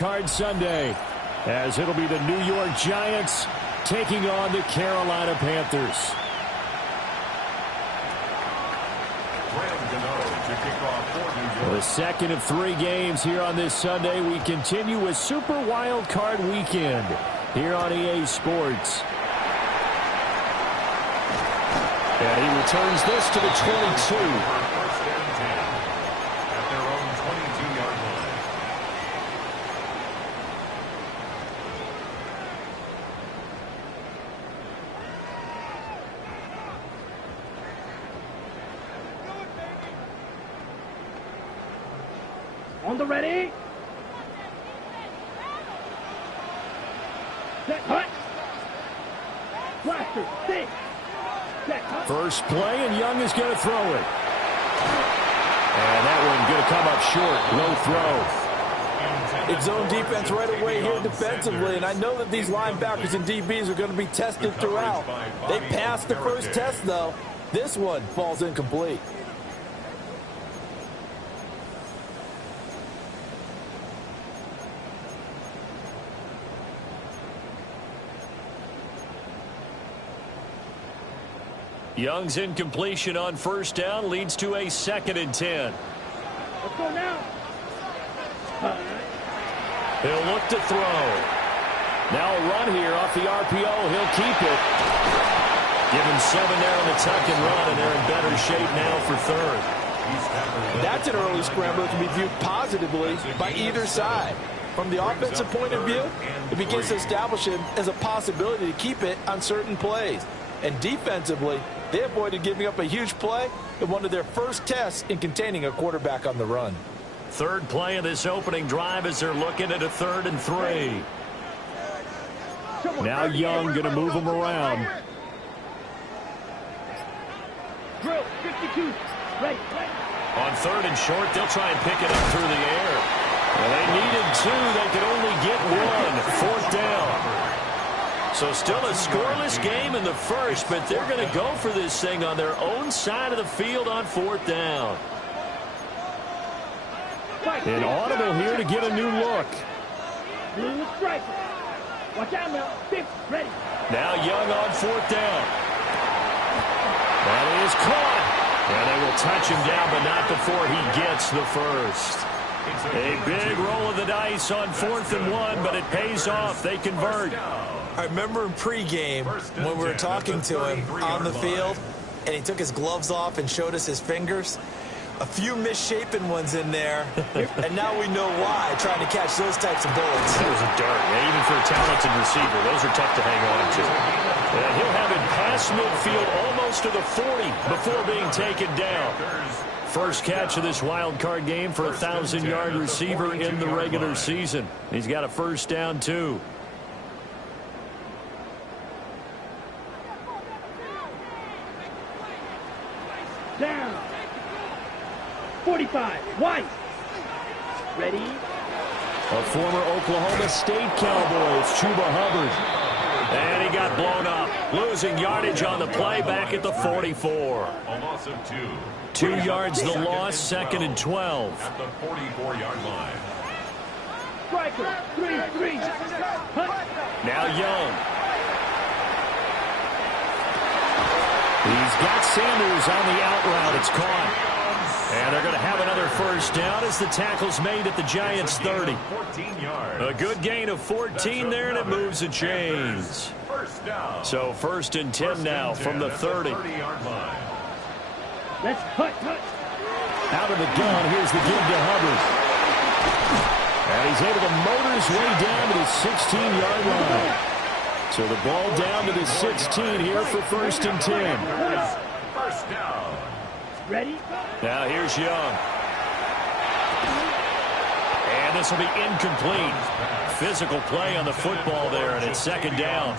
Card Sunday, as it'll be the New York Giants taking on the Carolina Panthers. The second of 3 games here on this Sunday. We continue with Super Wild Card Weekend here on EA Sports. And he returns this to the 22. On the ready. Set, hut. Blaster, stick. Set, hut. First play, and Young is going to throw it. And that one going to come up short. Low throw. It's zone defense right away here defensively, and I know that these linebackers and DBs are going to be tested throughout. They passed the first test, though. This one falls incomplete. Young's incompletion on first down leads to a 2nd and 10. Let's go now. He'll look to throw. Now a run here off the RPO. He'll keep it. Give him 7 there on the tuck and run, and they're in better shape now for third. That's an early scrambler that can be viewed positively by either side. From the offensive point of view, it begins to establish it as a possibility to keep it on certain plays. And defensively, they avoided giving up a huge play in one of their first tests in containing a quarterback on the run. Third play of this opening drive as they're looking at a 3rd and 3. Now Young going to move him around. Drill, 52. Ready. On 3rd and short, they'll try and pick it up through the air. Well, they needed 2. They could only get 1. 4th down. So still a scoreless game in the first, but they're going to go for this thing on their own side of the field on 4th down. An audible here to get a new look. Blue striker. Watch out now. 5th, ready. Now Young on 4th down. That is caught. And they will touch him down, but not before he gets the first. A big roll of the dice on 4th and 1, but it pays off. They convert. I remember in pregame when we were talking to him on the field, and he took his gloves off and showed us his fingers. A few misshapen ones in there, and now we know why, trying to catch those types of bullets. That was a dart. Yeah, even for a talented receiver, those are tough to hang on to. And he'll have it past midfield almost to the 40 before being taken down. First catch of this wild card game for a 1,000-yard receiver in the regular season. He's got a first down, too. Down. 45. White. Ready. A former Oklahoma State Cowboy. It's Chuba Hubbard. And he got blown up. Losing yardage on the play back at the 44. A loss of 2. 2 yards the loss, 2nd and 12. At the 44-yard line. Striker. 3. Now Young. He's got Sanders on the out route. It's caught. And they're going to have another first down as the tackle's made at the Giants' 30. 14 yards. A good gain of 14 there, and it moves the chains. First down. So 1st and 10 now from the 30. 30-yard line. Let's hut. Out of the gun, here's the give to Hubbard. And he's able to motor his way down to the 16-yard line. So the ball down to the 16 here for 1st and 10. First down. Ready. Now here's Young. And this will be incomplete. Physical play on the football there, and it's 2nd down.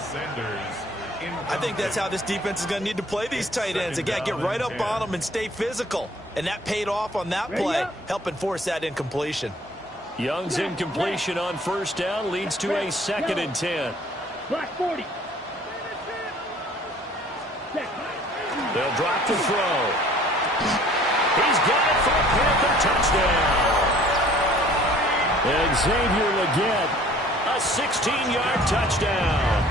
I think that's how this defense is going to need to play these tight ends. Again, get right up on them and stay physical. And that paid off on that play, helping force that incompletion. Young's incompletion on first down leads to a 2nd and 10. Black 40. They'll drop the throw. He's got it for a Panther touchdown. Xavier Legette, a 16-yard touchdown.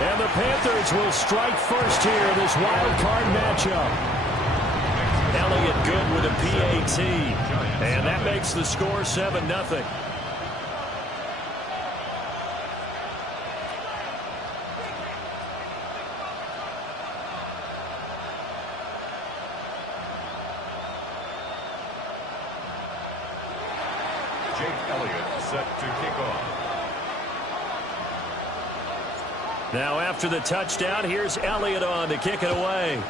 And the Panthers will strike first here in this wild card matchup. Elliott good with a PAT. And that makes the score 7-0. Set to kick off. Now after the touchdown, here's Elliott on to kick it away.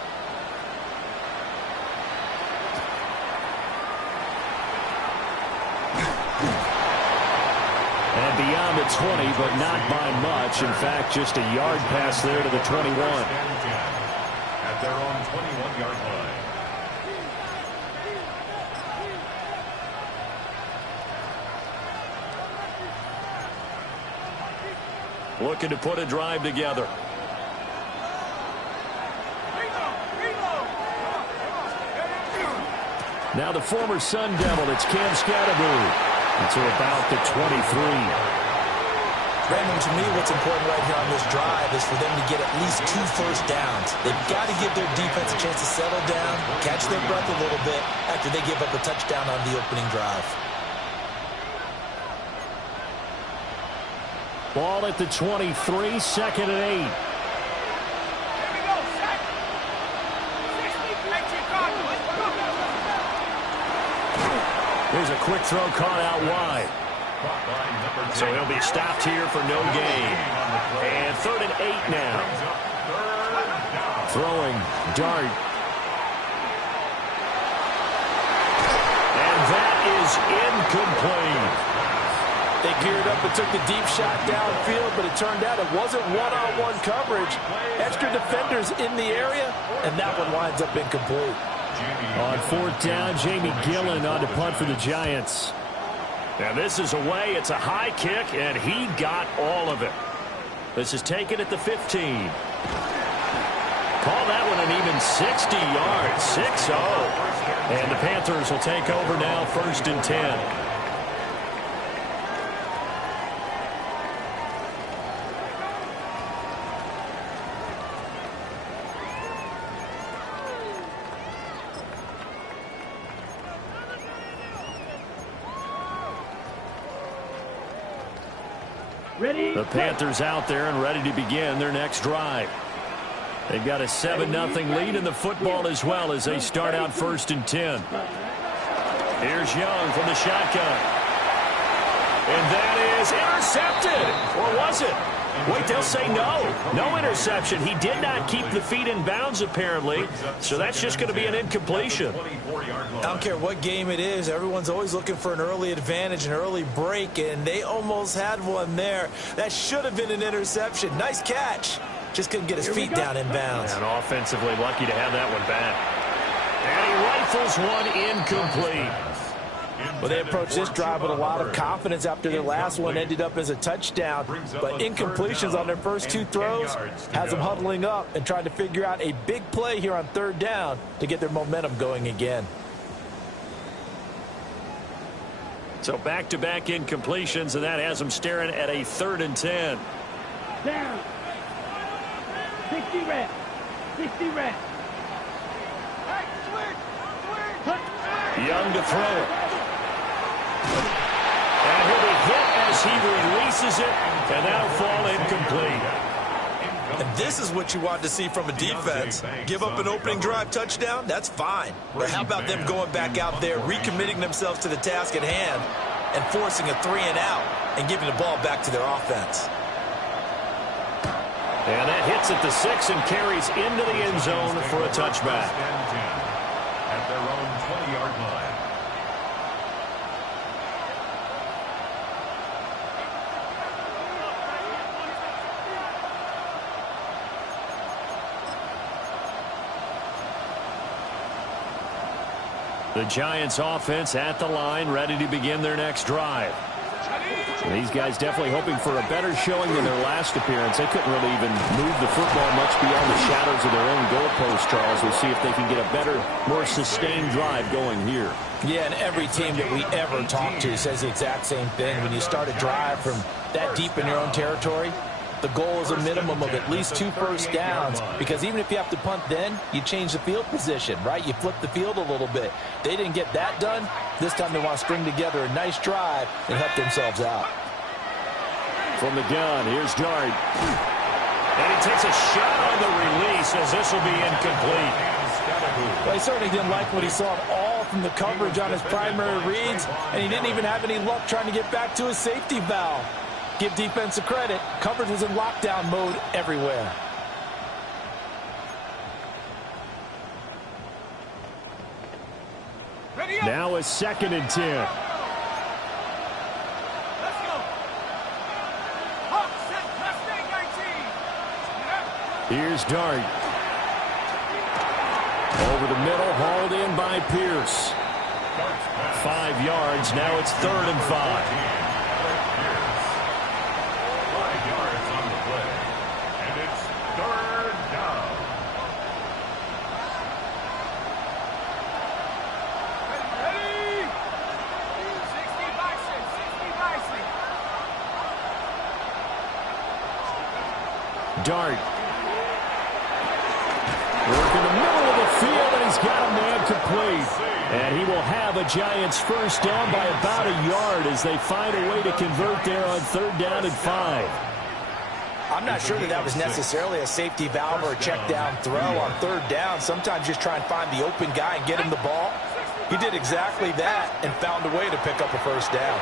And beyond the 20, but not by much. In fact, just a yard pass there to the 21. At their own 21-yard line. Looking to put a drive together. Now the former Sun Devil, it's Cam Scatterbury. Until about the 23. Raymond, to me, what's important right here on this drive is for them to get at least 2 first downs. They've got to give their defense a chance to settle down, catch their breath a little bit after they give up a touchdown on the opening drive. Ball at the 23, 2nd and 8. Here's a quick throw caught out wide. So he'll be stopped here for no gain. And 3rd and 8 now. Throwing, dart. And that is incomplete. They geared up and took the deep shot downfield, but it turned out it wasn't one-on-one coverage. Extra defenders in the area, and that one winds up incomplete. On 4th down, Jamie Gillen on to punt for the Giants. Now this is away. It's a high kick, and he got all of it. This is taken at the 15. Call that one an even 60 yards, 6-0. And the Panthers will take over now, 1st and 10. The Panthers out there and ready to begin their next drive. They've got a 7-0 lead in the football as well as they start out 1st and 10. Here's Young from the shotgun. And that is intercepted. Or was it? Wait, they'll say no. No interception. He did not keep the feet in bounds, apparently. So that's just going to be an incompletion. I don't care what game it is. Everyone's always looking for an early advantage, an early break, and they almost had one there. That should have been an interception. Nice catch. Just couldn't get his feet down in bounds. And offensively lucky to have that one back. And he rifles one incomplete. Well, they approached this drive with a lot of confidence after their last one ended up as a touchdown. But incompletions on their first 2 throws has them huddling up and trying to figure out a big play here on 3rd down to get their momentum going again. So back-to-back incompletions, and that has them staring at a 3rd and 10. Down. 60 reps. 60 reps. Young to throw it. And he'll be hit as he releases it, and that'll fall incomplete. And this is what you want to see from a defense. Give up an opening drive touchdown, that's fine. But how about them going back out there, recommitting themselves to the task at hand, and forcing a 3-and-out and giving the ball back to their offense. And that hits at the 6 and carries into the end zone for a touchback. At their own 20-yard line. The Giants offense at the line, ready to begin their next drive. These guys definitely hoping for a better showing than their last appearance. They couldn't really even move the football much beyond the shadows of their own goalpost, Charles. We'll see if they can get a better, more sustained drive going here. Yeah, and every team that we ever talk to says the exact same thing. When you start a drive from that deep in your own territory, the goal is a minimum of at least 2 first downs, because even if you have to punt then, you change the field position, right? You flip the field a little bit. They didn't get that done. This time they want to string together a nice drive and help themselves out. From the gun, here's Dart. And he takes a shot on the release as this will be incomplete. Well, he certainly didn't like what he saw at all from the coverage on his primary reads, and he didn't even have any luck trying to get back to his safety valve. Give defense a credit. Coverage was in lockdown mode everywhere. Now a 2nd and 10. Let's go. Hawk set, Mustang 19. Here's Dart. Over the middle, hauled in by Pierce. 5 yards. Now it's 3rd and 5. 5 yards on the play. And it's 3rd down. Ready? 60 Bison, 60 Bison. Dart. Working the middle of the field, and he's got a man complete. And he will have a Giants first down by about a yard as they find a way to convert there on 3rd down and 5. I'm not sure that was necessarily a safety valve or a check down throw on 3rd down. Sometimes just try and find the open guy and get him the ball. He did exactly that and found a way to pick up a first down.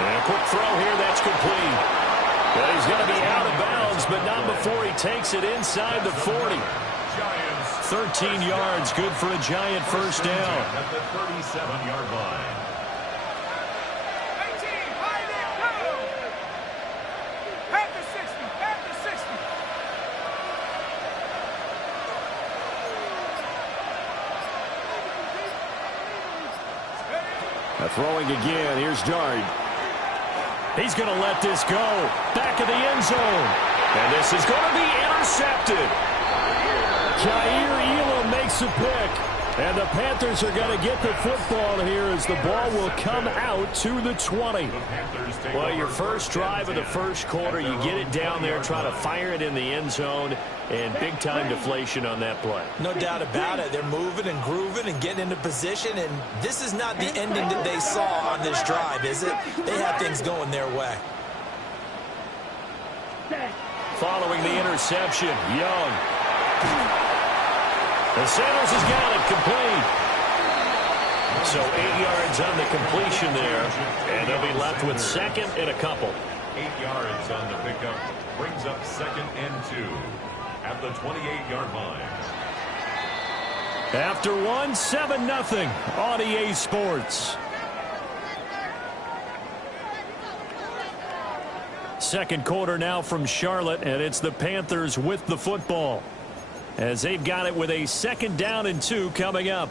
And a quick throw here, that's complete. But he's going to be out of bounds, but not before he takes it inside the 40. 13 yards, good for a Giant first down. At the 37-yard line. 18, hide it, go. Panthers 60, Panthers 60. Throwing again, here's Dart. He's going to let this go. Back of the end zone. And this is going to be intercepted. Jair Elam makes a pick. And the Panthers are going to get the football here as the ball will come out to the 20. Well, your first drive of the first quarter, you get it down there, try to fire it in the end zone, and big-time deflation on that play. No doubt about it. They're moving and grooving and getting into position, and this is not the ending that they saw on this drive, is it? They had things going their way. Following the interception, Young. And Sanders has got it complete. So 8 yards on the completion there, and they'll be left with 2nd and a couple. 8 yards on the pickup. Brings up 2nd and 2 at the 28-yard line. After one, 7-0 on EA Sports. Second quarter now from Charlotte, and it's the Panthers with the football, as they've got it with a 2nd down and 2 coming up.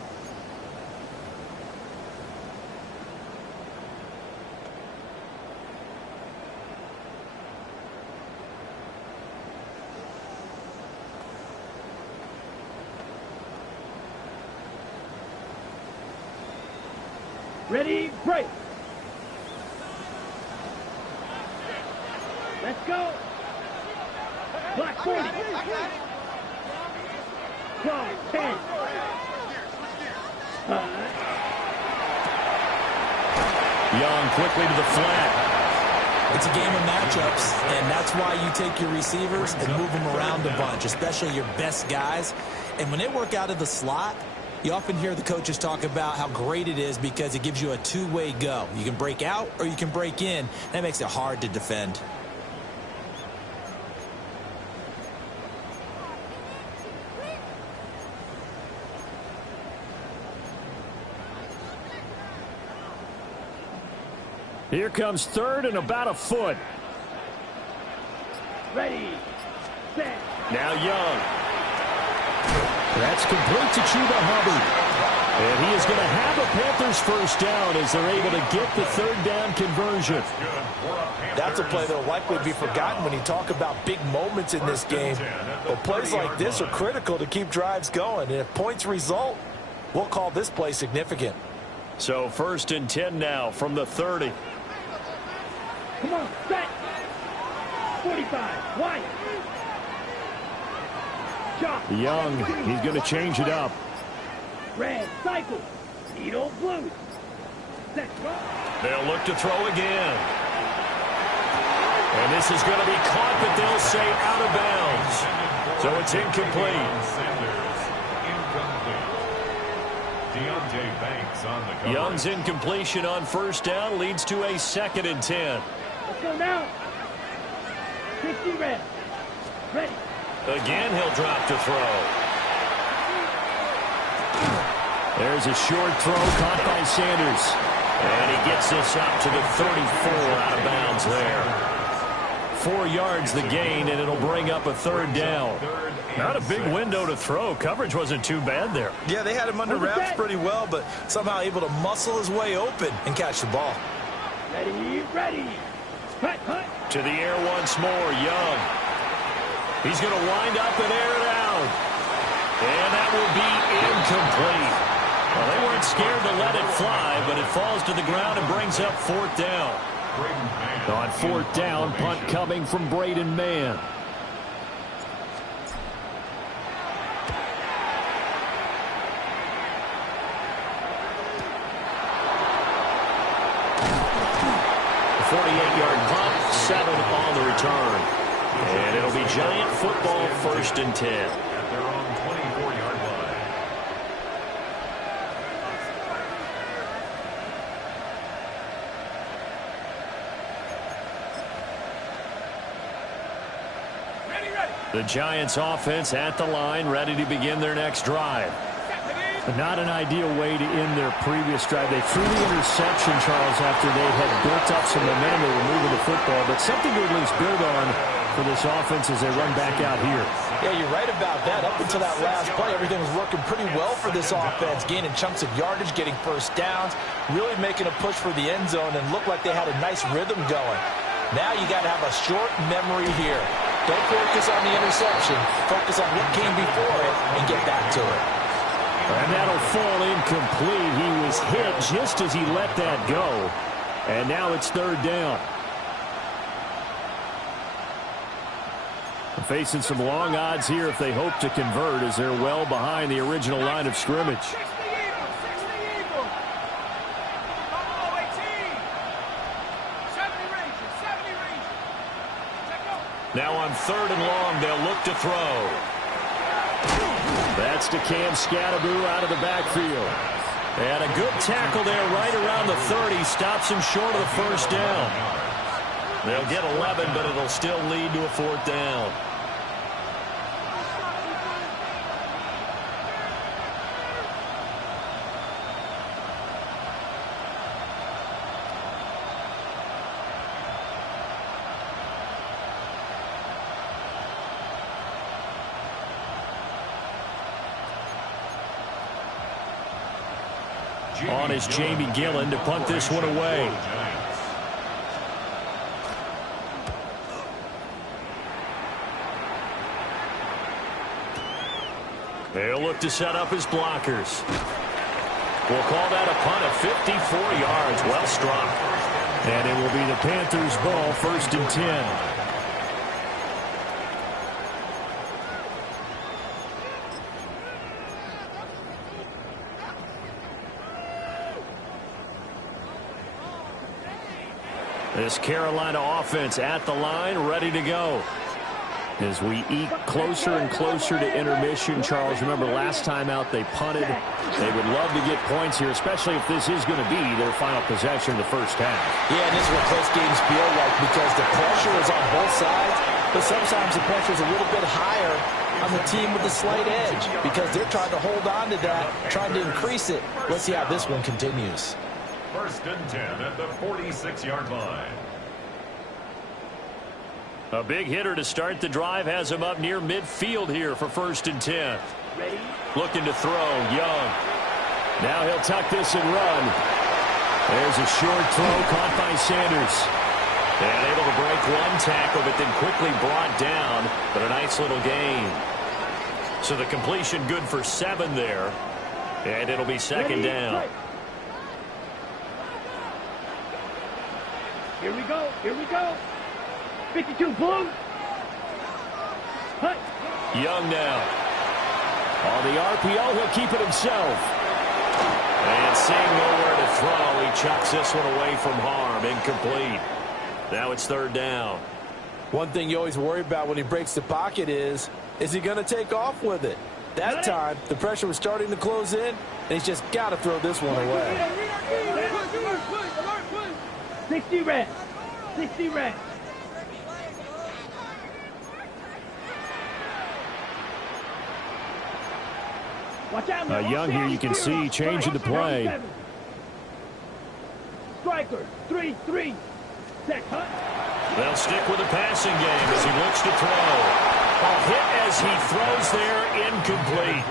Ready, break. Let's go. Block 40. 12, 10. Young quickly to the flat. It's a game of matchups, and that's why you take your receivers and move them around a bunch, especially your best guys. And when they work out of the slot, you often hear the coaches talk about how great it is because it gives you a two-way go. You can break out or you can break in. That makes it hard to defend. Here comes 3rd and about a foot. Ready, set. Now Young. That's complete to Chuba Hubbard. And he is going to have a Panthers first down as they're able to get the third down conversion. That's a play that will likely be forgotten when you talk about big moments in this game. But plays like this are critical to keep drives going. And if points result, we'll call this play significant. So 1st and 10 now from the 30. Come on, set. 45, wide. Chop. Young, he's going to change it up. Red, cycle. Needle, blue. Set, drop. They'll look to throw again. And this is going to be caught, but they'll say out of bounds. So it's incomplete. Young's incompletion on first down leads to a 2nd and 10. Let's go now. 60 red. Ready. Again, he'll drop to throw. There's a short throw caught by Sanders. And he gets this up to the 34 out of bounds there. 4 yards the gain, and it'll bring up a 3rd down. Not a big window to throw. Coverage wasn't too bad there. Yeah, they had him under wraps pretty well, but somehow able to muscle his way open and catch the ball. Ready, ready. Cut, cut. To the air once more, Young. He's going to wind up and air it out. And that will be incomplete. Well, they weren't scared to let it fly, but it falls to the ground and brings up 4th down. On 4th down, punt coming from Braden Mann. The 48-yard punt, 7 on the return. And it'll be Giant football, 1st and 10. At their own 24-yard line. The Giants offense at the line, ready to begin their next drive. Not an ideal way to end their previous drive. They threw the interception, Charles, after they had built up some momentum. They were moving the football, but something to at least build on for this offense as they run back out here. Yeah, you're right about that. Up until that last play, everything was working pretty well for this offense, gaining chunks of yardage, getting first downs, really making a push for the end zone, and looked like they had a nice rhythm going. Now you got to have a short memory here. Don't focus on the interception. Focus on what came before it and get back to it. And that'll fall incomplete. He was hit just as he let that go. And now it's 3rd down. Facing some long odds here if they hope to convert, as they're well behind the original line of scrimmage. Now on 3rd and long, they'll look to throw. That's to Cam Scattaboo out of the backfield. And a good tackle there right around the 30. Stops him short of the first down. They'll get 11, but it'll still lead to a 4th down. On is Jamie Gillen to punt this one away. They'll look to set up his blockers. We'll call that a punt of 54 yards. Well struck. And it will be the Panthers' ball, 1st and 10. This Carolina offense at the line, ready to go. As we eke closer and closer to intermission, Charles, remember last time out they punted. They would love to get points here, especially if this is going to be their final possession in the first half. Yeah, and this is what close games feel like because the pressure is on both sides, but sometimes the pressure is a little bit higher on the team with the slight edge because they're trying to hold on to that, trying to increase it. Let's see how this one continues. 1st and 10 at the 46-yard line. A big hitter to start the drive has him up near midfield here for 1st and 10. Ready. Looking to throw, Young. Now he'll tuck this and run. There's a short throw caught by Sanders. And able to break one tackle, but then quickly brought down. But a nice little gain. So the completion good for 7 there. And it'll be second down. Here we go. Here we go. 52 Blue. Hut. Young now. On the RPO, he'll keep it himself. And seeing nowhere to throw, he chucks this one away from harm. Incomplete. Now it's third down. One thing you always worry about when he breaks the pocket is he going to take off with it? That time, the pressure was starting to close in, and he's just got to throw this one away. 60 red. 60 red. Watch out, Young here, you can see changing the play. Striker, 3-3. Set, Hut. They'll stick with the passing game as he looks to throw. A hit as he throws there, incomplete.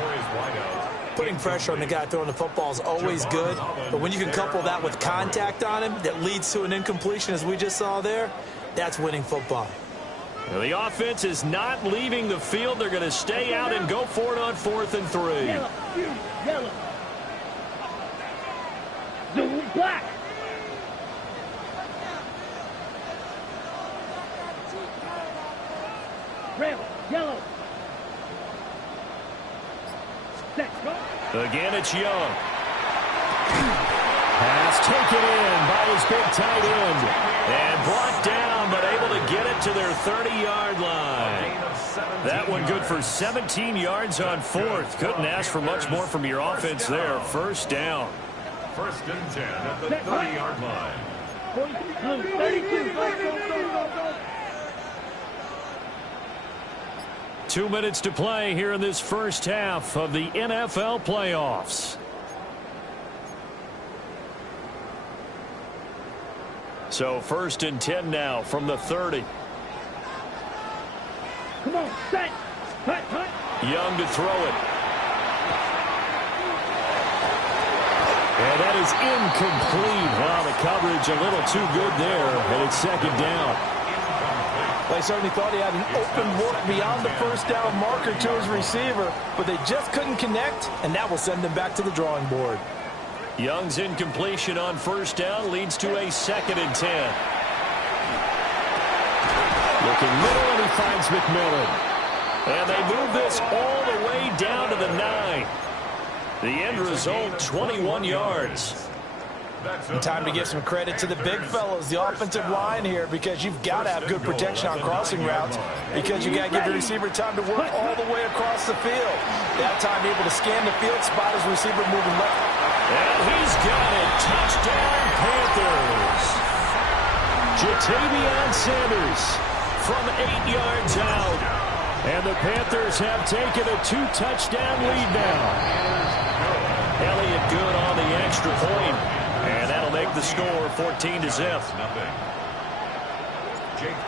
Putting pressure on the guy throwing the football is always good, but when you can couple that with contact on him that leads to an incompletion, as we just saw there, that's winning football. Now the offense is not leaving the field. They're going to stay out and go for it on 4th and 3. Yellow, yellow. Zoom, black. Red, yellow. Set, go. Again, it's Young. Pass taken in by his big tight end. And brought down, but able to get it to their 30-yard line. That one good for 17 yards on 4th. Couldn't ask for much more from your offense there. First down. 1st and 10 at the 30-yard line. 32. Go. 2 minutes to play here in this first half of the NFL playoffs. So 1st and 10 now from the 30. Come on, set. Hut. Young to throw it. And that is incomplete. Wow, the coverage a little too good there, and it's second down. They certainly thought he had an open look beyond the first down marker to his receiver, but they just couldn't connect, and that will send them back to the drawing board. Young's incompletion on first down leads to a 2nd and 10. Looking middle, and he finds McMillan. And they move this all the way down to the 9. The end result, 21 yards. And time to give some credit to the big fellows, the offensive line here, because you've got to have good protection on crossing routes, because you got to give the receiver time to work all the way across the field. That time able to scan the field, spot his receiver moving left. And he's got it. Touchdown, Panthers. Jatavion Sanders from 8 yards out. And the Panthers have taken a 2-touchdown lead now. Elliott good on the extra point. And that'll make the score 14-0.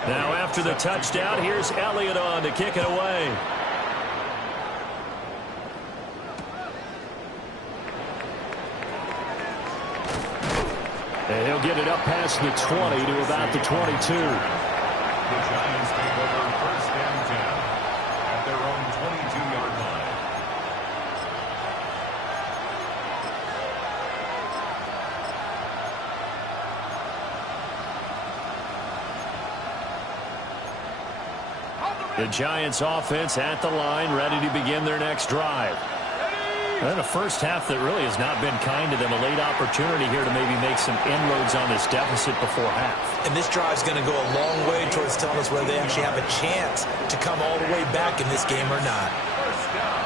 Now after the touchdown, here's Elliott on to kick it away. And he'll get it up past the 20 to about the 22. The Giants take over 1st and 10 at their own 22-yard line. The Giants offense at the line, ready to begin their next drive. And a first half that really has not been kind to them. A late opportunity here to maybe make some inroads on this deficit before half. And this drive is going to go a long way towards telling us whether they actually have a chance to come all the way back in this game or not.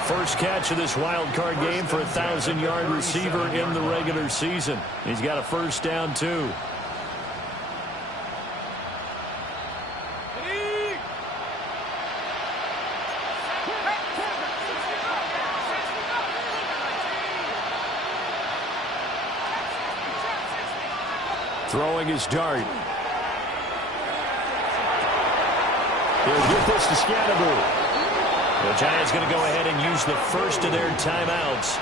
First catch of this wild card game for a 1,000-yard receiver in the regular season. He's got a first down, too. Throwing his dart. He'll get this to Scannaboo. The Giants going to go ahead and use the first of their timeouts.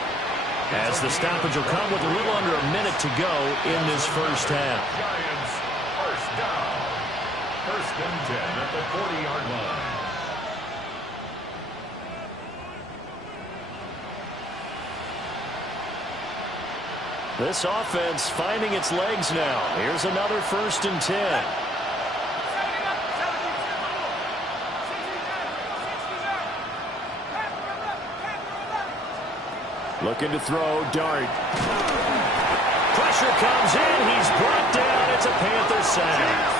as the stoppage will come with a little under a minute to go in this first half. Giants first down. First and 10 at the 40-yard line. This offense finding its legs now. Here's another first and 10. Looking to throw, Dart. Pressure comes in, he's brought down, it's a Panther sack.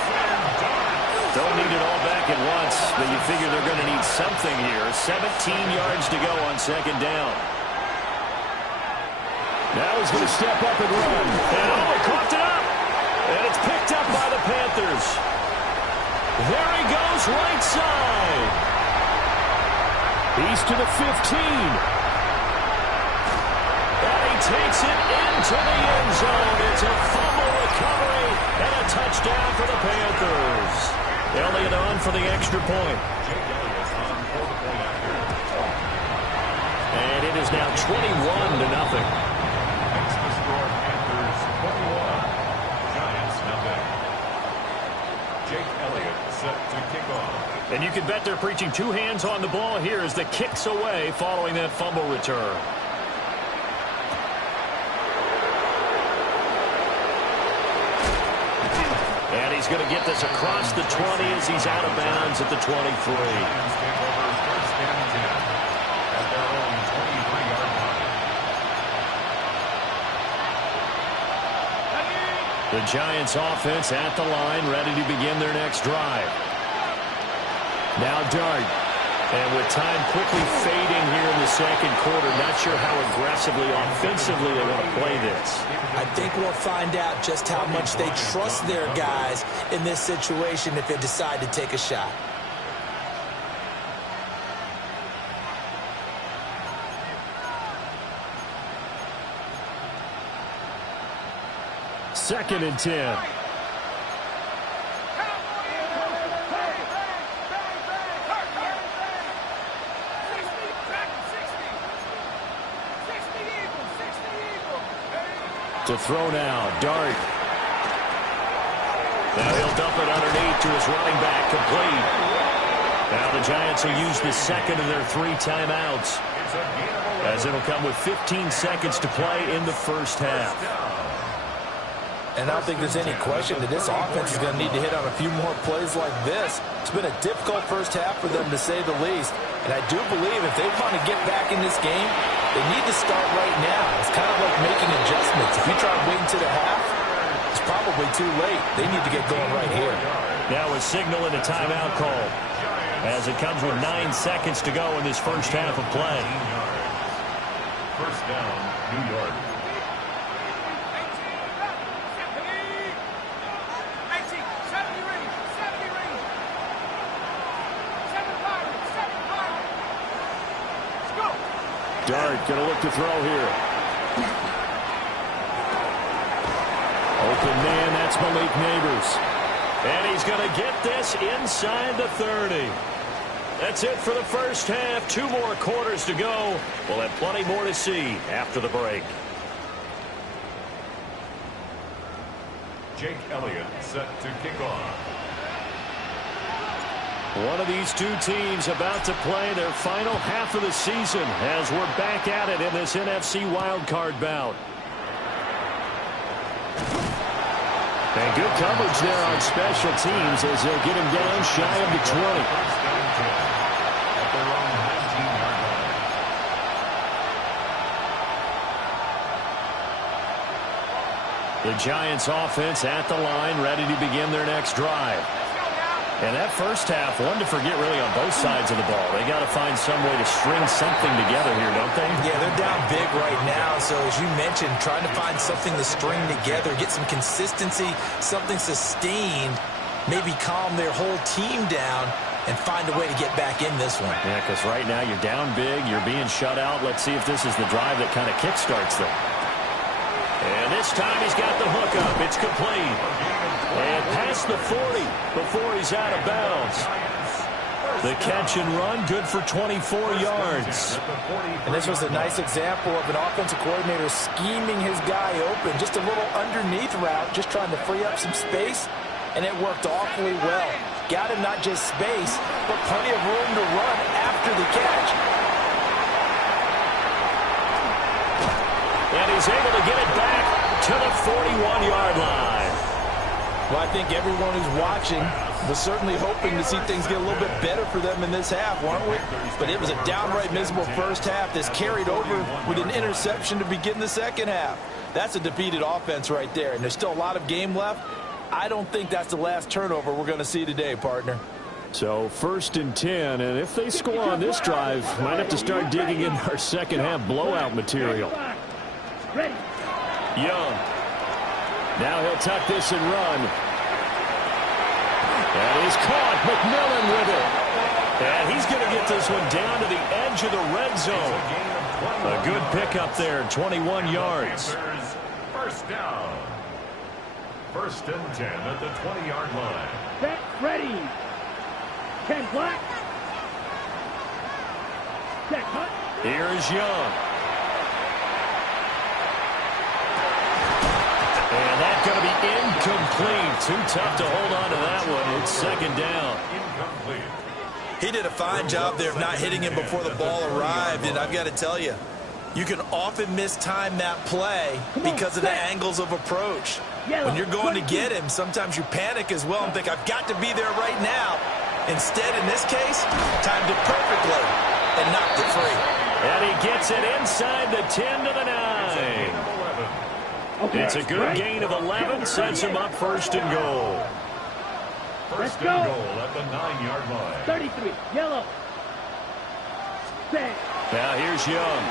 Don't need it all back at once, but you figure they're going to need something here. 17 yards to go on second down. Now he's going to step up and run. And oh, he coughed it up. And it's picked up by the Panthers. There he goes, right side. He's to the 15. And he takes it into the end zone. It's a fumble recovery and a touchdown for the Panthers. Elliott on for the extra point. And it is now 21-0. Makes the score Panthers 21. Giants nothing. Jake Elliott set to kick off. And you can bet they're preaching two hands on the ball here as the kicks away following that fumble return. And he's going to get this across the 20 as he's out of bounds at the 23. Giants take over first and 10 at their own 23-yard line. The Giants offense at the line, ready to begin their next drive. Now Dart. And with time quickly fading here in the second quarter, not sure how aggressively, offensively they want to play this. I think we'll find out just how much they trust their guys in this situation if they decide to take a shot. Second and 10. To throw now, Dart. Now he'll dump it underneath to his running back, complete. Now the Giants will use the second of their 3 timeouts, as it'll come with 15 seconds to play in the first half. And I don't think there's any question that this offense is going to need to hit on a few more plays like this. It's been a difficult first half for them, to say the least. And I do believe if they want to get back in this game, they need to start right now. It's kind of like making adjustments. If you try to wait until the half, it's probably too late. They need to get going right here. Now a signal and a timeout call, as it comes with 9 seconds to go in this first half of play. First down, New York. Dart going to look to throw here. Open man, that's Malik Neighbors. And he's going to get this inside the 30. That's it for the first half. 2 more quarters to go. We'll have plenty more to see after the break. Jake Elliott set to kick off. One of these two teams about to play their final half of the season as we're back at it in this NFC wildcard bout. And good coverage there on special teams as they'll get him down shy of the 20. At their own 19-yard line. The Giants offense at the line, ready to begin their next drive. And that first half, one to forget really on both sides of the ball. They got to find some way to string something together here, don't they? Yeah, they're down big right now. So as you mentioned, trying to find something to string together, get some consistency, something sustained, maybe calm their whole team down and find a way to get back in this one. Yeah, because right now you're down big, you're being shut out. Let's see if this is the drive that kind of kickstarts them. And this time he's got the hook up. It's complete. And past the 40 before he's out of bounds. The catch and run, good for 24 yards. And this was a nice example of an offensive coordinator scheming his guy open. Just a little underneath route, just trying to free up some space, and it worked awfully well. Got him not just space, but plenty of room to run after the catch. And he's able to get it back to the 41-yard line. Well, I think everyone who's watching was certainly hoping to see things get a little bit better for them in this half, weren't we? But it was a downright miserable first half that's carried over with an interception to begin the second half. That's a defeated offense right there, and there's still a lot of game left. I don't think that's the last turnover we're going to see today, partner. So 1st and 10, and if they score on this drive, might have to start digging in our second half blowout material. Young. Now he'll tuck this and run. And he's caught. McMillan with it. And he's going to get this one down to the edge of the red zone. A good pickup there, 21 yards. First down. 1st and 10 at the 20-yard line. Set, ready. 10 black. Set, hut. Here's Young. And that's going to be incomplete. Too tough to hold on to that one. It's 2nd down. Incomplete. He did a fine job there of not hitting him before the ball arrived, and I've got to tell you, you can often mistime that play because of the angles of approach. When you're going to get him, sometimes you panic as well and think, I've got to be there right now. Instead, in this case, timed it perfectly and knocked it free. And he gets it inside the 10 to the 9. It's a good gain of 11, sets him up 1st and goal. First and goal at the 9-yard line. 33, yellow. Set. Now here's Young.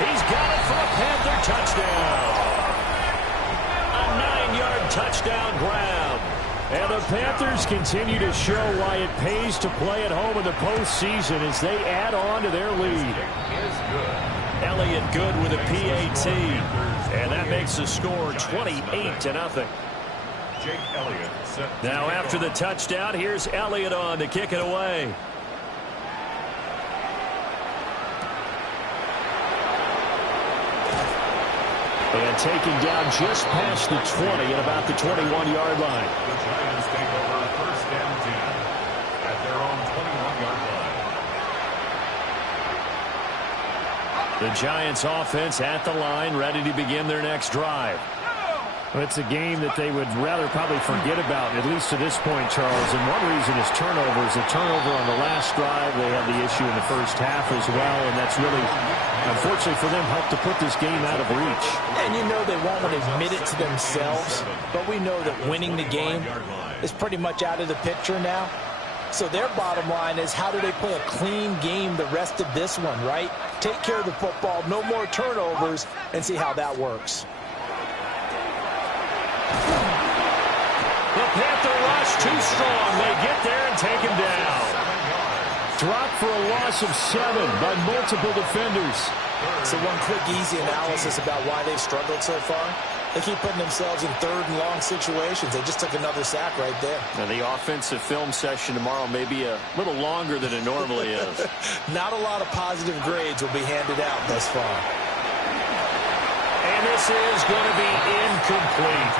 He's got it for a Panther touchdown. A 9-yard touchdown grab. And the Panthers continue to show why it pays to play at home in the postseason as they add on to their lead. Elliott good with a PAT. And that makes the score 28-0. Jake Elliott set. Now after the touchdown, here's Elliott on to kick it away. And taken down just past the 20 at about the 21-yard line. The Giants take over 1st and 10 at their own 21-yard line. The Giants offense at the line, ready to begin their next drive. Well, it's a game that they would rather probably forget about, at least to this point, Charles. And one reason is turnovers. A turnover on the last drive. They had the issue in the first half as well, and that's really, unfortunately for them, helped to put this game out of reach. And you know they won't want to admit it to themselves, but we know that winning the game is pretty much out of the picture now. So their bottom line is, how do they play a clean game the rest of this one, right? Take care of the football, no more turnovers, and see how that works. The Panther rush too strong. They get there and take him down. Dropped for a loss of 7 by multiple defenders. So one quick, easy analysis about why they've struggled so far. They keep putting themselves in 3rd and long situations. They just took another sack right there. Now the offensive film session tomorrow may be a little longer than it normally is. Not a lot of positive grades will be handed out thus far. And this is going to be incomplete.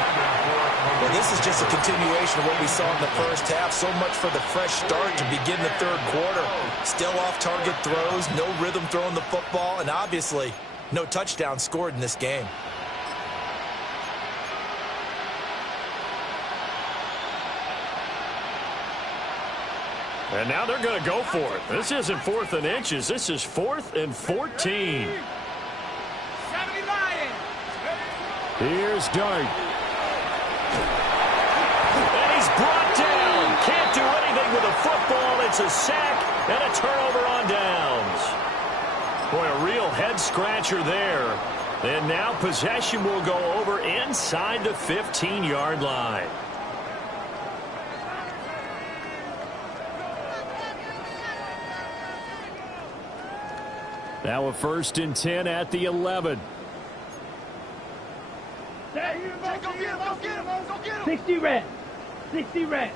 Well, this is just a continuation of what we saw in the first half. So much for the fresh start to begin the 3rd quarter. Still off-target throws, no rhythm throwing the football, and obviously no touchdown scored in this game. And now they're going to go for it. This isn't 4th and inches. This is 4th and 14. Here's Dart. And he's brought down. Can't do anything with a football. It's a sack and a turnover on downs. Boy, a real head-scratcher there. And now possession will go over inside the 15-yard line. Now a 1st and 10 at the 11. 60 red. 60 red.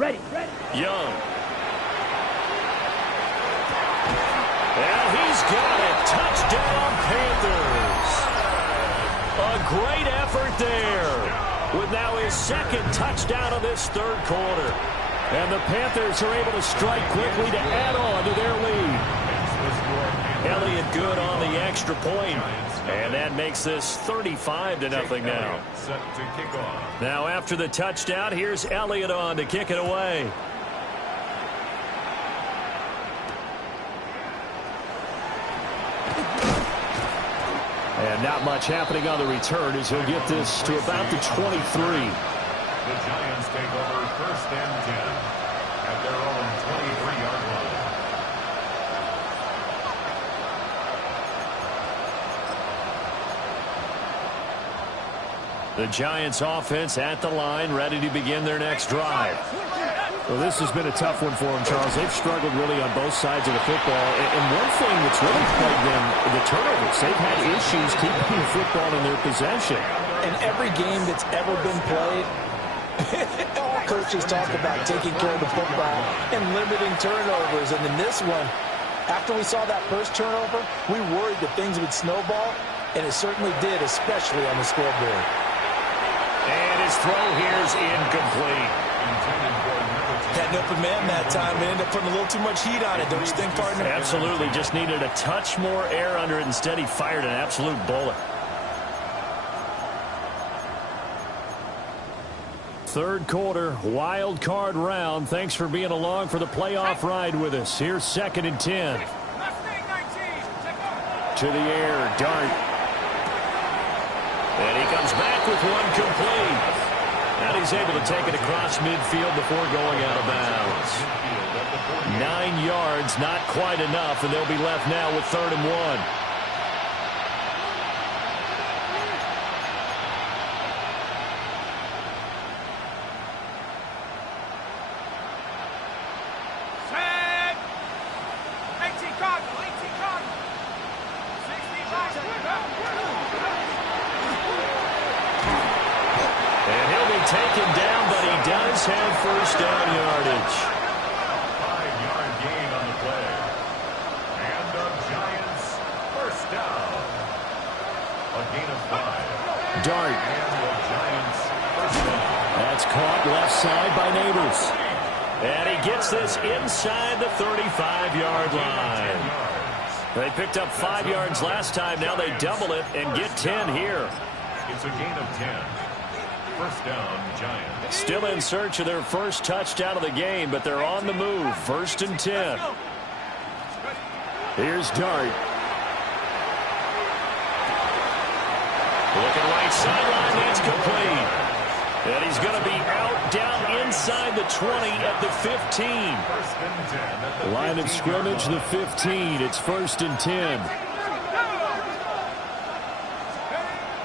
ready. Young. And he's got it. Touchdown, Panthers. A great effort there. With now his second touchdown of this third quarter. And the Panthers are able to strike quickly to add on to their lead. Elliott good on the extra point. And that makes this 35-0 now. Set to kick off. Now after the touchdown, here's Elliott on to kick it away. And not much happening on the return as he'll get this to about the 23. The Giants take over 1st and 10 at their own 23-yard line. The Giants offense at the line, ready to begin their next drive. Well, this has been a tough one for them, Charles. They've struggled really on both sides of the football. And one thing that's really plagued them, the turnovers. They've had issues keeping the football in their possession. In every game that's ever been played, all coaches talk about taking care of the football and limiting turnovers. And in this one, after we saw that first turnover, we worried that things would snowball, and it certainly did, especially on the scoreboard. And his throw here's incomplete. Had an open man that time and ended up putting a little too much heat on it, don't you think, partner? Absolutely. Just needed a touch more air under it. Instead, he fired an absolute bullet. Third quarter, wild card round. Thanks for being along for the playoff ride with us. Here's 2nd and 10. To the air, Dart. And he comes back with one complete. And he's able to take it across midfield before going out of bounds. 9 yards, not quite enough, and they'll be left now with 3rd and 1. Taken down, but he does have first down yardage. 5-yard gain on the play. And the Giants first down. A gain of 5. Dart. And the Giants first down. That's caught left side by Neighbors. And he gets this inside the 35-yard line. They picked up 5 yards last time. Now they double it and get 10 here. It's a gain of 10. First down, Giants. Still in search of their first touchdown of the game, but they're on the move. 1st and 10. Here's Dart. Looking right sideline, that's complete. And he's going to be out down inside the 20 at the 15. 1st and 10. Line of scrimmage, the 15. It's 1st and 10.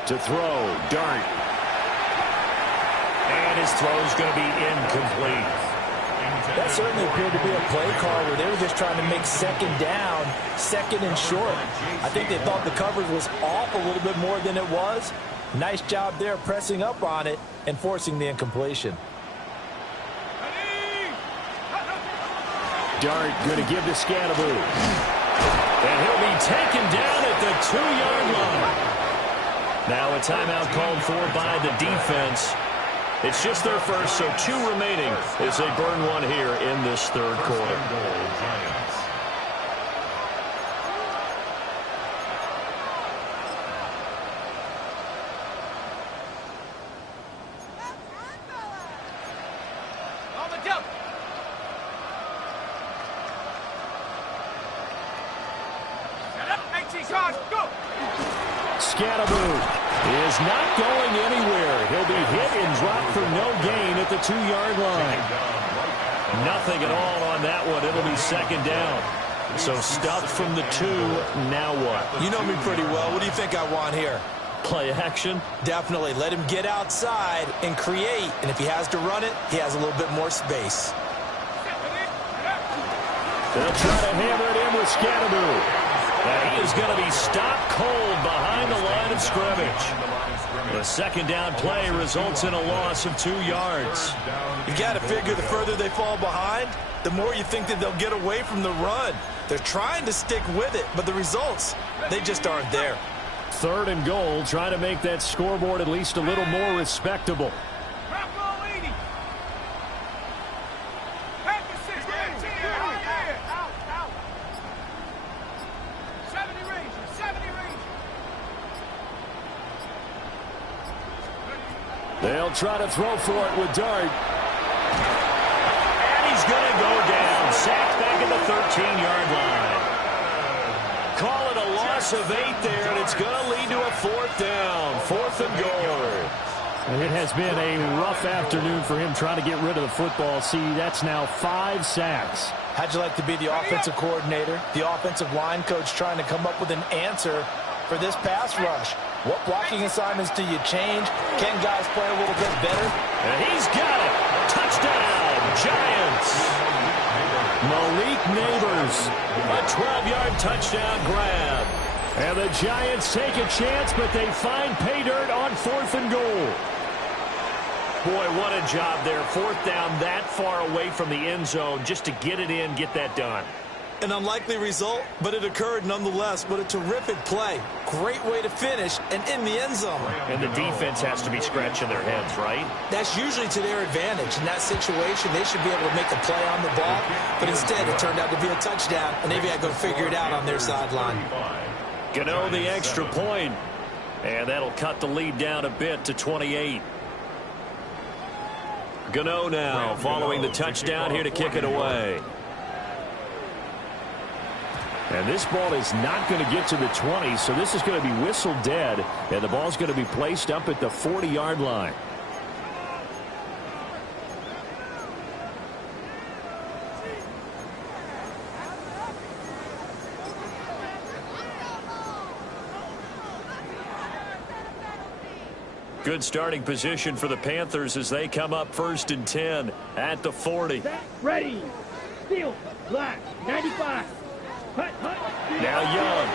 To throw, Dart. And his throw's going to be incomplete. That certainly appeared to be a play call where they were just trying to make 2nd down, 2nd and short. I think they thought the coverage was off a little bit more than it was. Nice job there pressing up on it and forcing the incompletion. Dart going to give to Scatteroo. And he'll be taken down at the 2-yard line. Now a timeout called for by the defense. It's just their first, so 2 remaining as they burn one here in this third quarter. Scatteroo is not going anywhere. He'll be hit and dropped for no gain at the 2-yard line. Nothing at all on that one. It'll be 2nd down. So stuffed from the 2. Now what? You know me pretty well. What do you think I want here? Play action? Definitely. Let him get outside and create. And if he has to run it, he has a little bit more space. They'll try to hammer it in with Scatteroo. He is going to be stopped cold behind the line of scrimmage. The second down play results in a loss of 2 yards. You got to figure the further they fall behind, the more you think that they'll get away from the run. They're trying to stick with it, but the results, they just aren't there. 3rd and goal, trying to make that scoreboard at least a little more respectable. They'll try to throw for it with Dart. And he's going to go down. Sacked back at the 13-yard line. Call it a loss of 8 there, and it's going to lead to a 4th down. 4th and goal. And it has been a rough afternoon for him trying to get rid of the football. See, that's now 5 sacks. How'd you like to be the offensive coordinator, the offensive line coach trying to come up with an answer for this pass rush? What blocking assignments do you change? Can guys play a little bit better? And he's got it. Touchdown, Giants. Malik Neighbors. A 12-yard touchdown grab. And the Giants take a chance, but they find pay dirt on 4th and goal. Boy, what a job there. 4th down that far away from the end zone just to get it in, get that done. An unlikely result, but it occurred nonetheless. But a terrific play. Great way to finish and in the end zone. And the defense has to be scratching their heads, right? That's usually to their advantage. In that situation, they should be able to make a play on the ball. But instead, it turned out to be a touchdown, and they've got to go figure it out on their sideline. Gano the extra point. And that'll cut the lead down a bit to 28. Gano now following the touchdown here to kick it away. And this ball is not going to get to the 20, so this is going to be whistled dead, and the ball's going to be placed up at the 40-yard line. Good starting position for the Panthers as they come up 1st and 10 at the 40. Ready. Steal. Black. 95. Hut, hut. Now Young.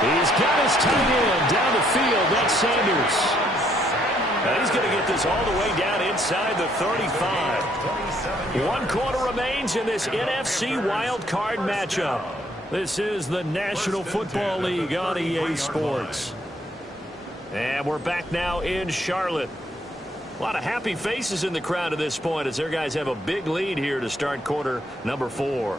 He's got his tight end down the field. That's Sanders. Now he's going to get this all the way down inside the 35. 1 quarter remains in this NFC wild card matchup. This is the National Football League on EA Sports. And we're back now in Charlotte. A lot of happy faces in the crowd at this point as their guys have a big lead here to start quarter number 4.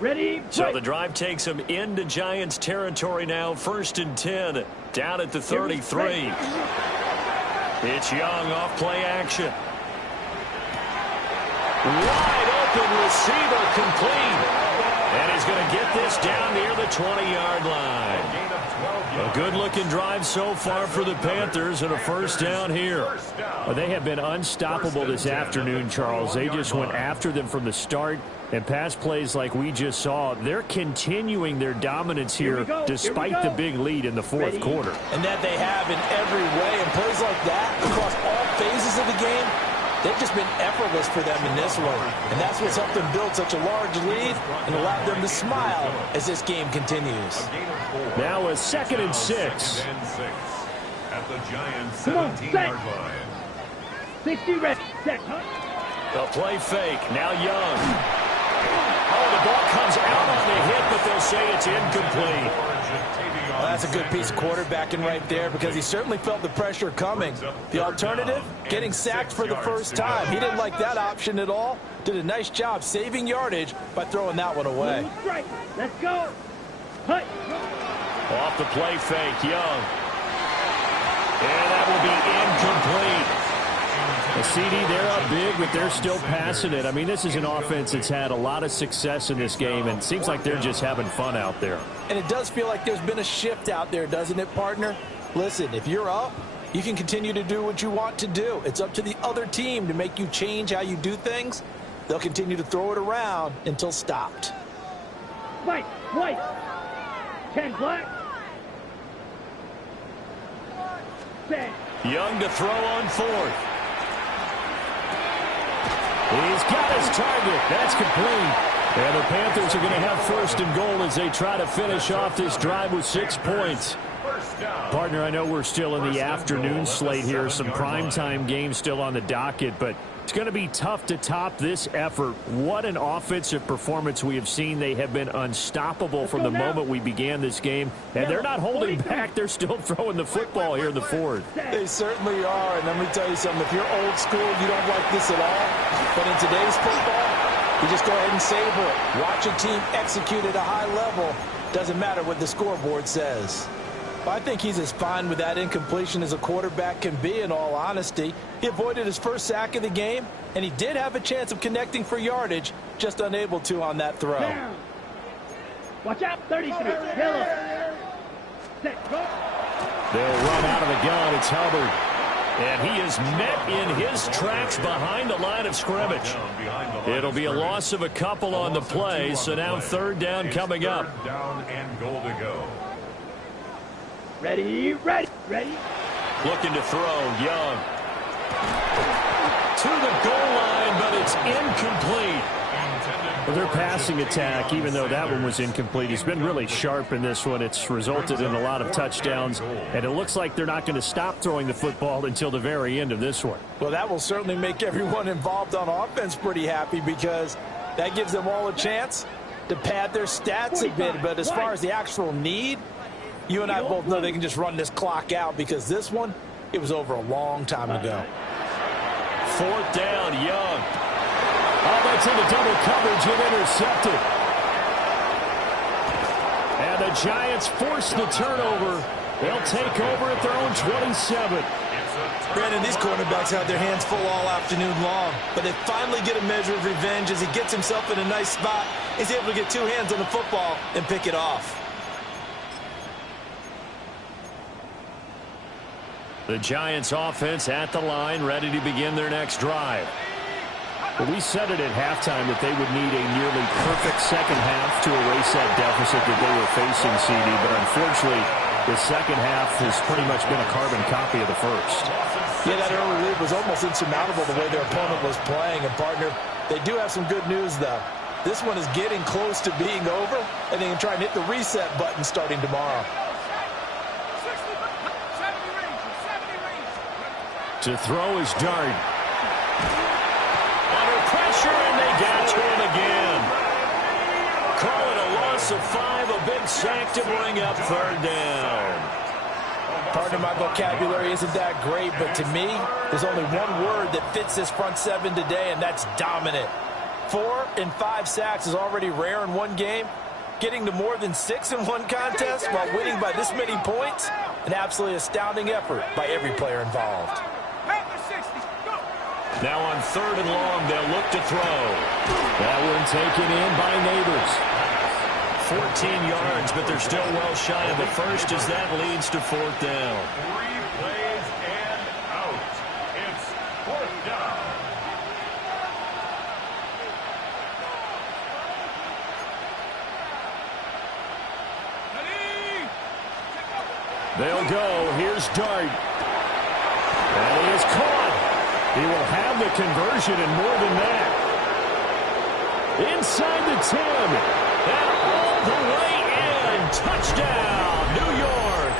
Ready. So the drive takes them into Giants territory now. 1st and 10 down at the 33. It's Young off play action. Wide open receiver complete. And he's going to get this down near the 20-yard line. A good-looking drive so far for the Panthers and a 1st down here. Well, they have been unstoppable this afternoon, Charles. They just went after them from the start. And pass plays like we just saw, they're continuing their dominance here despite the big lead in the 4th quarter. And that they have in every way. And plays like that across all phases of the game, they've just been effortless for them in this one. And that's what's helped them build such a large lead and allowed them to smile as this game continues. Now a 2nd and 6. At the Giants' Come on, 17-yard line. 60 ready. Set. They'll play fake. Now Young. Oh, the ball comes out on the hit, but they'll say it's incomplete. Well, that's a good piece of quarterbacking right there because he certainly felt the pressure coming. The alternative, getting sacked for the first time. He didn't like that option at all. Did a nice job saving yardage by throwing that one away. Let's go. Hut. Off the play fake, Young. And that will be incomplete. A CD, they're up big, but they're still passing it. I mean, this is an offense that's had a lot of success in this game, and it seems like they're just having fun out there. And it does feel like there's been a shift out there, doesn't it, partner? Listen, if you're up, you can continue to do what you want to do. It's up to the other team to make you change how you do things. They'll continue to throw it around until stopped. Fight. White. 10 black. Set. Young to throw on fourth. He's got his target. That's complete. And the Panthers are going to have first and goal as they try to finish off this drive with 6 points. Partner, I know we're still in the afternoon slate here. Some primetime games still on the docket, but it's going to be tough to top this effort. What an offensive performance we have seen. They have been unstoppable from the moment we began this game, and they're not holding back. They're still throwing the football here in the fourth. They certainly are, and let me tell you something. If you're old school, you don't like this at all. But in today's football, you just go ahead and savor it. Watch a team execute at a high level. Doesn't matter what the scoreboard says. I think he's as fine with that incompletion as a quarterback can be, in all honesty. He avoided his first sack of the game, and he did have a chance of connecting for yardage, just unable to on that throw. Down. Watch out, 33. Yellow. Set, go. They'll run out of the gun. It's Hubbard. And he is met in his tracks behind the line of scrimmage. It'll be a loss of a couple on the play, so now third down coming up. Third down and goal to go. Ready, ready, ready. Looking to throw, Young. To the goal line, but it's incomplete. Well, their passing attack, even though that one was incomplete, has been really sharp in this one. It's resulted in a lot of touchdowns, and it looks like they're not going to stop throwing the football until the very end of this one. Well, that will certainly make everyone involved on offense pretty happy, because that gives them all a chance to pad their stats a bit. But as far as the actual need, you and I both know they can just run this clock out, because this one, it was over a long time ago. Fourth down, Young. Oh, that's into double coverage and intercepted. And the Giants force the turnover. They'll take over at their own 27. Brandon, these quarterbacks had their hands full all afternoon long, but they finally get a measure of revenge as he gets himself in a nice spot. He's able to get two hands on the football and pick it off. The Giants offense at the line, ready to begin their next drive. Well, we said it at halftime that they would need a nearly perfect second half to erase that deficit that they were facing, CD, but unfortunately, the second half has pretty much been a carbon copy of the first. Yeah, that early lead was almost insurmountable the way their opponent was playing. And, partner, they do have some good news, though. This one is getting close to being over, and they can try and hit the reset button starting tomorrow. To throw is Dart. Under pressure, and they got to him again. Call it a loss of 5, a big sack to bring up third down. Partner, my vocabulary isn't that great, but to me, there's only one word that fits this front seven today, and that's dominant. 4 and 5 sacks is already rare in one game. Getting to more than 6 in one contest while winning by this many points, an absolutely astounding effort by every player involved. Now on third and long, they'll look to throw. That one taken in by Neighbors. 14 yards, but they're still well shy of the first as that leads to fourth down. 3 plays and out. It's fourth down. They'll go. Here's Dart. And he is caught. He will have the conversion and more than that. Inside the 10. And all the way in. Touchdown, New York.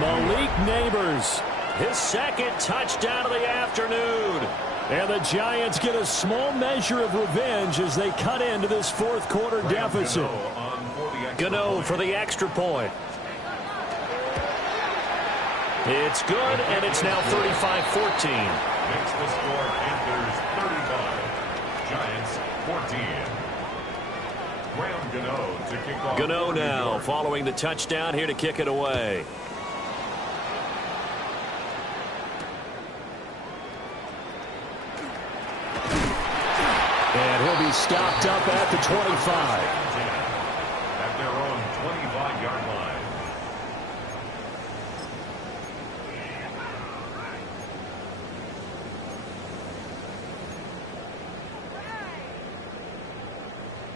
Malik Neighbors, his second touchdown of the afternoon. And the Giants get a small measure of revenge as they cut into this fourth quarter deficit. Gano for the extra point. It's good, and it's now 35-14. Makes the score Panthers 35, Giants 14. Graham Gano to kick off. Gano now following the touchdown here to kick it away. And he'll be stopped up at the 25. At their own 25-yard line.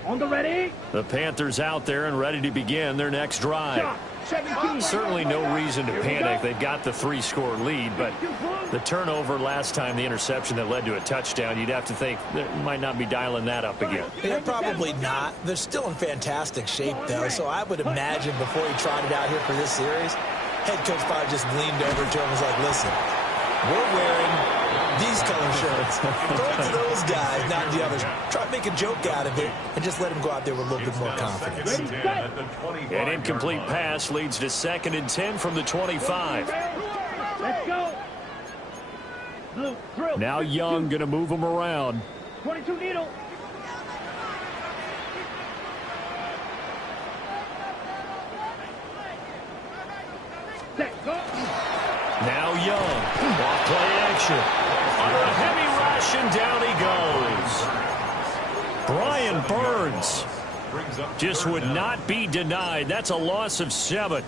On the ready. The Panthers out there and ready to begin their next drive. Certainly no reason to panic. They've got the 3-score lead, but the turnover last time, the interception that led to a touchdown, you'd have to think they might not be dialing that up again. Yeah, probably not. They're still in fantastic shape, though, so I would imagine before he trotted out here for this series, head coach probably just leaned over to him and was like, listen, we're wearing these color shirts. Throw it to those guys, not the others. Try to make a joke out of it and just let him go out there with a little bit more confidence. An incomplete pass leads to 2nd and 10 from the 25. Let's go. Blue, drill. Now Young going to move them around. 22 needle. Set, go. Now Young. Off play action. Under a heavy rush, and down he goes. Brian Burns just would not be denied. That's a loss of 7.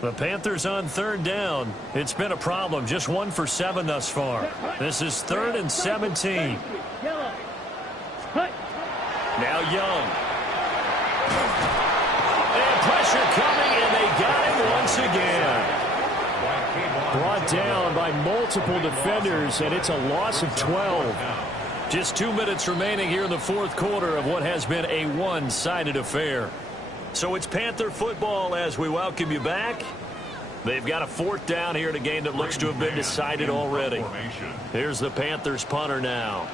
The Panthers on 3rd down. It's been a problem. Just 1 for 7 thus far. This is 3rd and 17. Now Young. And pressure coming, and they got him once again. Brought down by multiple defenders, and it's a loss of 12. Just 2 minutes remaining here in the 4th quarter of what has been a one-sided affair. So it's Panther football as we welcome you back. They've got a 4th down here in a game that looks to have been decided already. Here's the Panthers punter now.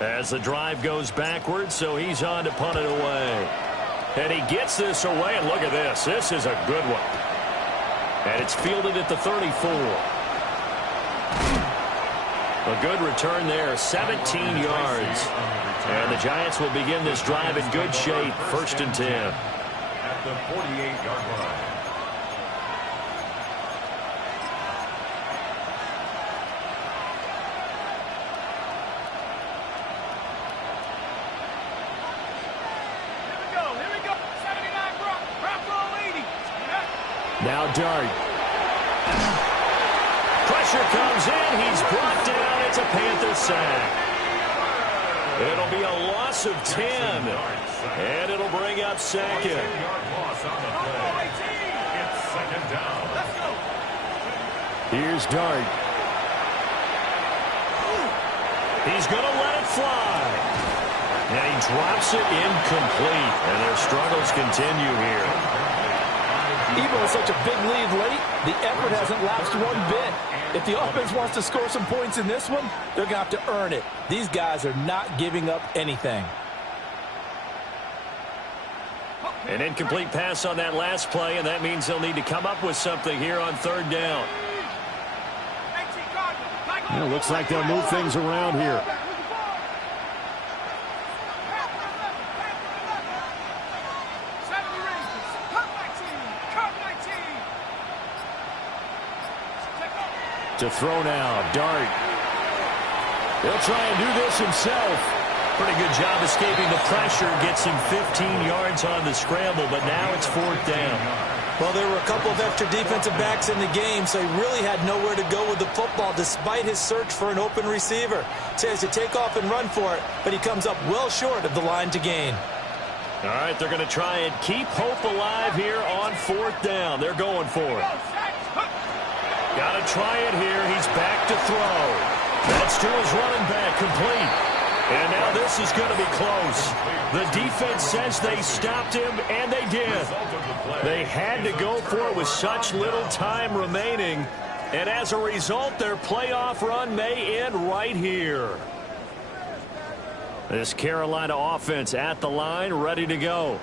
As the drive goes backwards, so he's on to punt it away. And he gets this away, and look at this. This is a good one. And it's fielded at the 34. A good return there, 17 yards. And the Giants will begin this drive in good shape, 1st and 10. At the 48-yard line. Now Dart. Pressure comes in. He's brought down. It's a Panther sack. It'll be a loss of 10. And it'll bring up 2nd. Here's Dart. He's going to let it fly. And he drops it incomplete. And their struggles continue here. Even with such a big lead late, the effort hasn't lapsed one bit. If the offense wants to score some points in this one, they're going to have to earn it. These guys are not giving up anything. An incomplete pass on that last play, and that means they'll need to come up with something here on 3rd down. It looks like they'll move things around here. To throw now, Dart. He'll try and do this himself. Pretty good job escaping the pressure. Gets him 15 yards on the scramble, but now it's 4th down. Well, there were a couple of extra defensive backs in the game, so he really had nowhere to go with the football despite his search for an open receiver. So he has to take off and run for it, but he comes up well short of the line to gain. All right, they're going to try and keep hope alive here on 4th down. They're going for it. Got to try it here. He's back to throw. That's to his running back, complete. And now this is going to be close. The defense says they stopped him, and they did. They had to go for it with such little time remaining. And as a result, their playoff run may end right here. This Carolina offense at the line, ready to go.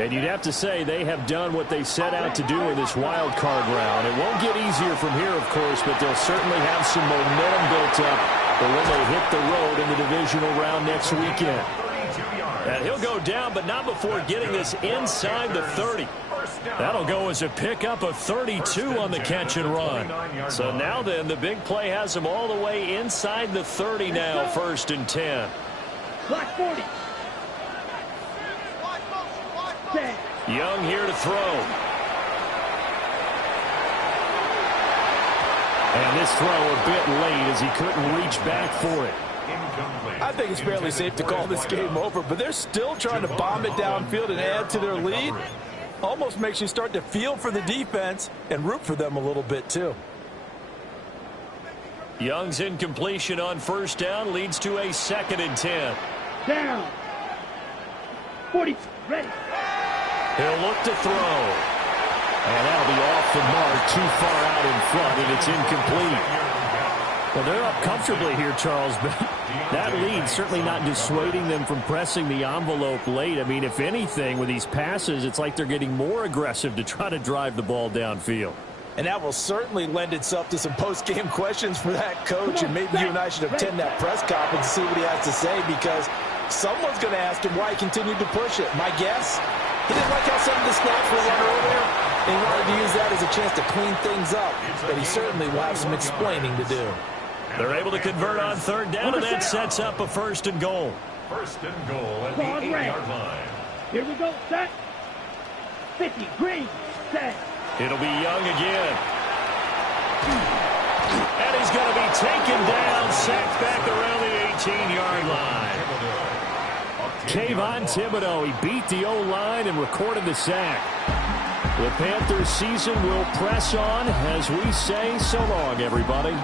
And you'd have to say they have done what they set out to do in this wild card round. It won't get easier from here, of course, but they'll certainly have some momentum built up for when they hit the road in the divisional round next weekend. And he'll go down, but not before getting this inside the 30. That'll go as a pickup of 32 on the catch and run. So now then, the big play has him all the way inside the 30 now, 1st and 10. Block 40. Young here to throw. And this throw a bit late as he couldn't reach back for it. I think it's fairly safe to call this game over, but they're still trying to bomb it downfield and add to their lead. Almost makes you start to feel for the defense and root for them a little bit too. Young's incompletion on first down leads to a 2nd and 10. Down. 40. Ready. He'll look to throw. And that'll be off the mark, too far out in front, and it's incomplete. Well, they're up comfortably here, Charles, but that lead certainly not dissuading them from pressing the envelope late. I mean, if anything, with these passes, it's like they're getting more aggressive to try to drive the ball downfield. And that will certainly lend itself to some post-game questions for that coach, and maybe you and I should attend that press conference and see what he has to say, because someone's going to ask him why he continued to push it. My guess, he didn't like how some of the snaps were run earlier, and he wanted to use that as a chance to clean things up, but he certainly will have some explaining to do. They're able to convert on 3rd down, and that sets up a 1st and goal. 1st and goal at the 8-yard line. Here we go. Set. 50. Green. Set. It'll be Young again. And he's going to be taken down, sacked back around the 18-yard line. Kayvon Thibodeau, he beat the O-line and recorded the sack. The Panthers season will press on as we say so long, everybody.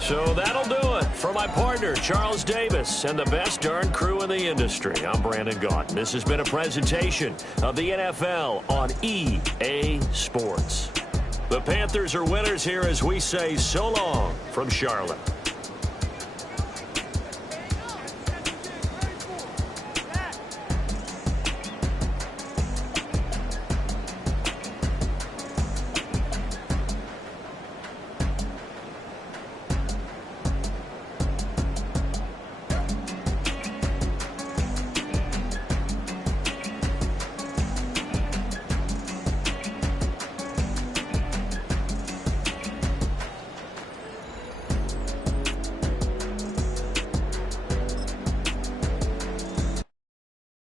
So that'll do it for my partner, Charles Davis, and the best darn crew in the industry. I'm Brandon Gaudin. This has been a presentation of the NFL on EA Sports. The Panthers are winners here as we say so long from Charlotte.